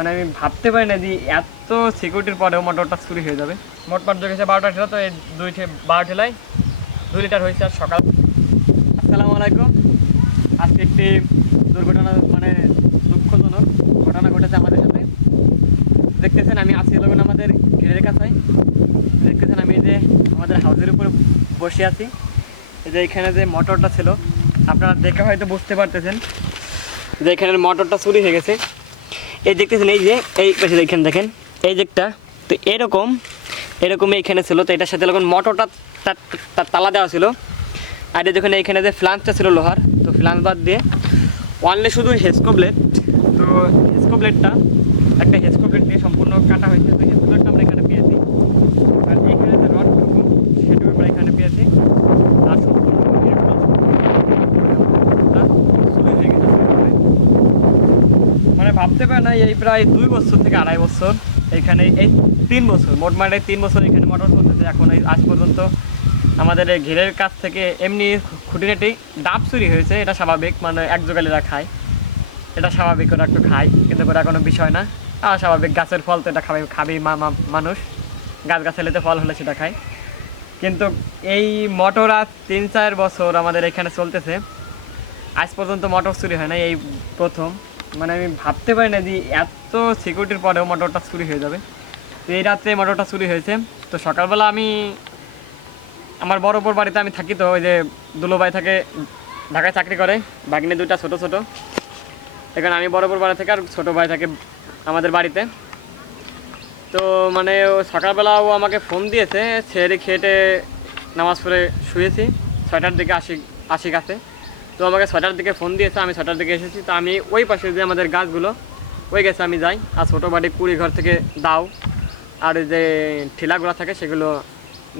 মানে আমি ভাবতে পারি না যে এত সিকিউরিটির পরেও মোটরটা চুরি হয়ে যাবে। মোটমাট গেছে 12টা ঠেলা, তো এই 12 ঠেলায় 2 লিটার হয়েছে। আর সকাল আসসালামু আলাইকুম। আজকে একটি দুর্ঘটনা, মানে দুঃখজনক ঘটনা ঘটেছে আমাদের সাথে। দেখতেছেন আমি আছি যখন আমাদের ঘেরের কাছে, দেখতেছেন আমি যে আমাদের হাউসের উপরে বসে আছি। এই যে এখানে যে মোটরটা ছিল, আপনারা দেখে হয়তো বুঝতে পারতেছেন যে এখানের মোটরটা চুরি হয়ে গেছে। এই দেখতেছেন, এই যে এই পাশে এখানে দেখেন এই যে একটা, তো এরকমই এখানে ছিল। তো এটার সাথে যখন মোটরটা তালা দেওয়া ছিল, আর এই দেখুন এইখানে যে ফ্লান্সটা ছিল লোহার, তো ফ্লান্স বাদ দিয়ে অনলি শুধু হেসকো ব্লেড। তো হেসকো ব্লেডটা একটা হেসকো ব্লেড দিয়ে সম্পূর্ণ কাটা হয়েছে। তো হেসকো ব্লেডটা আমরা এখানে পেয়েছি, আর এখানে যে রডটুকু সেটুকু আমরা এখানে পেয়েছি। আর সম্পূর্ণ চুরি হয়ে গেছে। মানে ভাবতে পারে না, এই প্রায় 2 বছর থেকে 2.5 বছর এখানে, এই 3 বছর মোট, মানে 3 বছর এখানে মোটর চলতেছে। এখন এই আজ পর্যন্ত আমাদের এই ঘেরের কাছ থেকে এমনি খুঁটিনাটি ডাব চুরি হয়েছে। এটা স্বাভাবিক, মানে এক জোগালিরা খায়, এটা স্বাভাবিক, ওরা একটু খায়, কিন্তু ওটা কোনো বিষয় না। আর স্বাভাবিক গাছের ফল তো এটা খাবেই মানুষ, গাছগাছালিতে ফল হলে সেটা খায়। কিন্তু এই মোটর আজ 3-4 বছর আমাদের এখানে চলতেছে, আজ পর্যন্ত মোটর চুরি হয় না, এই প্রথম। মানে আমি ভাবতে পারি না যে এত সিকিউরিটির পরেও মোটরটা চুরি হয়ে যাবে। তো এই রাত্রে মোটরটা চুরি হয়েছে। তো সকালবেলা আমি আমার বড় বাড়িতে আমি থাকি, তো ওই যে দুলোভাই থাকে ঢাকায় চাকরি করে, ভাগ্নে 2টা ছোটো ছোটো। এখানে আমি বড় বাড়ি থেকে, আর ছোটো ভাই থাকে আমাদের বাড়িতে। তো মানে সকালবেলা ও আমাকে ফোন দিয়েছে, ছেড়ে খেটে নামাজ পড়ে শুয়েছি, 6টার দিকে আসি গাছে। তো আমাকে 6টার দিকে ফোন দিয়েছে, আমি 6টার দিকে এসেছি। তো আমি ওই পাশে যে আমাদের গাছগুলো, ওই গেছে আমি যাই। আর ছোটো বাড়ি কুড়ি ঘর থেকে দাও আর যে ঠিলাগুলো থাকে সেগুলো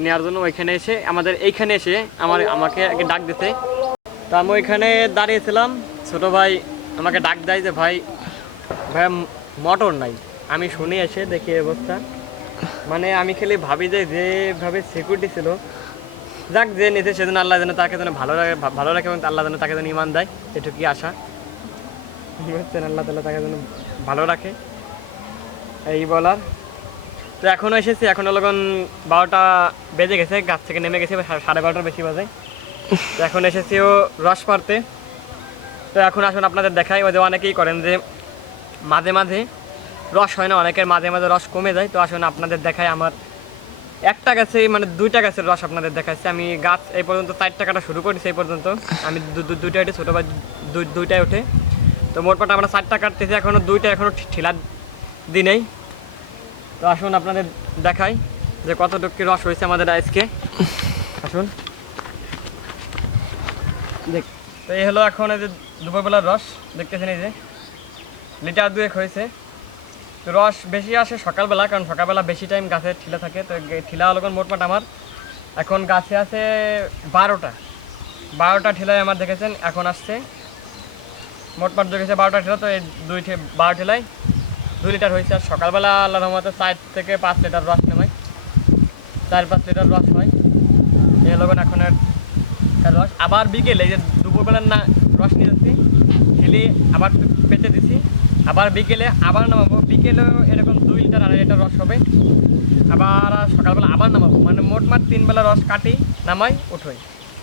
নেওয়ার জন্য ওইখানে এসে, আমাদের এইখানে এসে আমাকে ডাক দিতে। তো আমি ওইখানে দাঁড়িয়েছিলাম, ছোটো ভাই আমাকে ডাক দেয় যে ভাইয়া মোটর নাই। আমি শুনে এসে দেখি অবস্থা, মানে আমি খালি ভাবি যে যেভাবে সিকিউরিটি ছিল, যাক যে নিতে সেজন্য আল্লাহ যেন তাকে যেন ভালো রাখে এবং আল্লাহ যেন তাকে যেন ইমান দেয়, এটুকুই আশা। বুঝছেন, আল্লাহ তাআলা তাকে যেন ভালো রাখে, এই বলার। তো এখনও এসেছি, এখন যখন 12টা বেজে গেছে, গাছ থেকে নেমে গেছি 12:30 বেশি বাজে। তো এখন এসেছি ও রস মারতে। তো এখন আসুন আপনাদের দেখাই, ওই যে অনেকেই করেন যে মাঝে মাঝে রস হয় না, অনেকের মাঝে মাঝে রস কমে যায়। তো আসুন আপনাদের দেখাই, আমার একটা গাছে, মানে 2টা গাছের রস আপনাদের দেখাচ্ছি। আমি গাছ এই পর্যন্ত 4টা কাটা শুরু করেছি, এই পর্যন্ত আমি 2টা উঠে, ছোটো বা 2টায় ওঠে। তো মোটমাট আমরা 4টা কাটতেছি, এখনও 2টা এখনও ঠিলা দিই নেই। তো আসুন আপনাদের দেখাই যে কতটুকু রস হয়েছে আমাদের আজকে। আসুন দেখ। তো এই হলো এখন এই যে দুপুরবেলার রস, দেখতেছেন এই যে লিটার 2 হয়েছে। তো রস বেশি আসে সকালবেলা, কারণ সকালবেলা বেশি টাইম গাছের ঠিলা থাকে। তো ঠিলা হলো মোটমাট আমার এখন গাছে আছে 12টা ঠিলায় আমার দেখেছেন এখন আসছে, মোটমাট দেখেছে 12টা ঠিলা। তো এই 12 ঠিলায় 2 লিটার হয়েছে। আর সকালবেলা আল্লাহ রহমতে 4 থেকে 5 লিটার রস নেয়, 4-5 লিটার রস হয়। এই হলো এখন রস। আবার বিকেলে এই যে দুপুরবেলার না রস নিয়ে যাচ্ছি, ঢেলে আবার পেতে দিছি, আবার বিকেলে আবার নামাবো। বিকেলেও এরকম 2 লিটার 2.5 লিটার রস হবে। আবার সকালবেলা আবার নামাবো, মানে মোটমাট 3 বেলা রস কাটি, নামাই, উঠোই,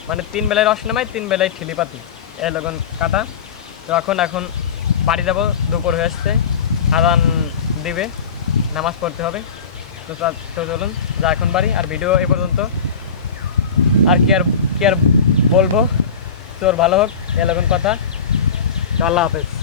মানে 3 বেলায় রস নামাই, 3 বেলায় ঠিলি পাতি, এই লগন কাটা। তো এখন বাড়ি যাব, দুপুর হয়ে আসছে, আজান দিবে, নামাজ পড়তে হবে। তো চলুন যা এখন বাড়ি। আর ভিডিও এ পর্যন্ত, আর কি আর বলবো, তোর ভালো হোক, এরকম কথা। আল্লাহ হাফেজ।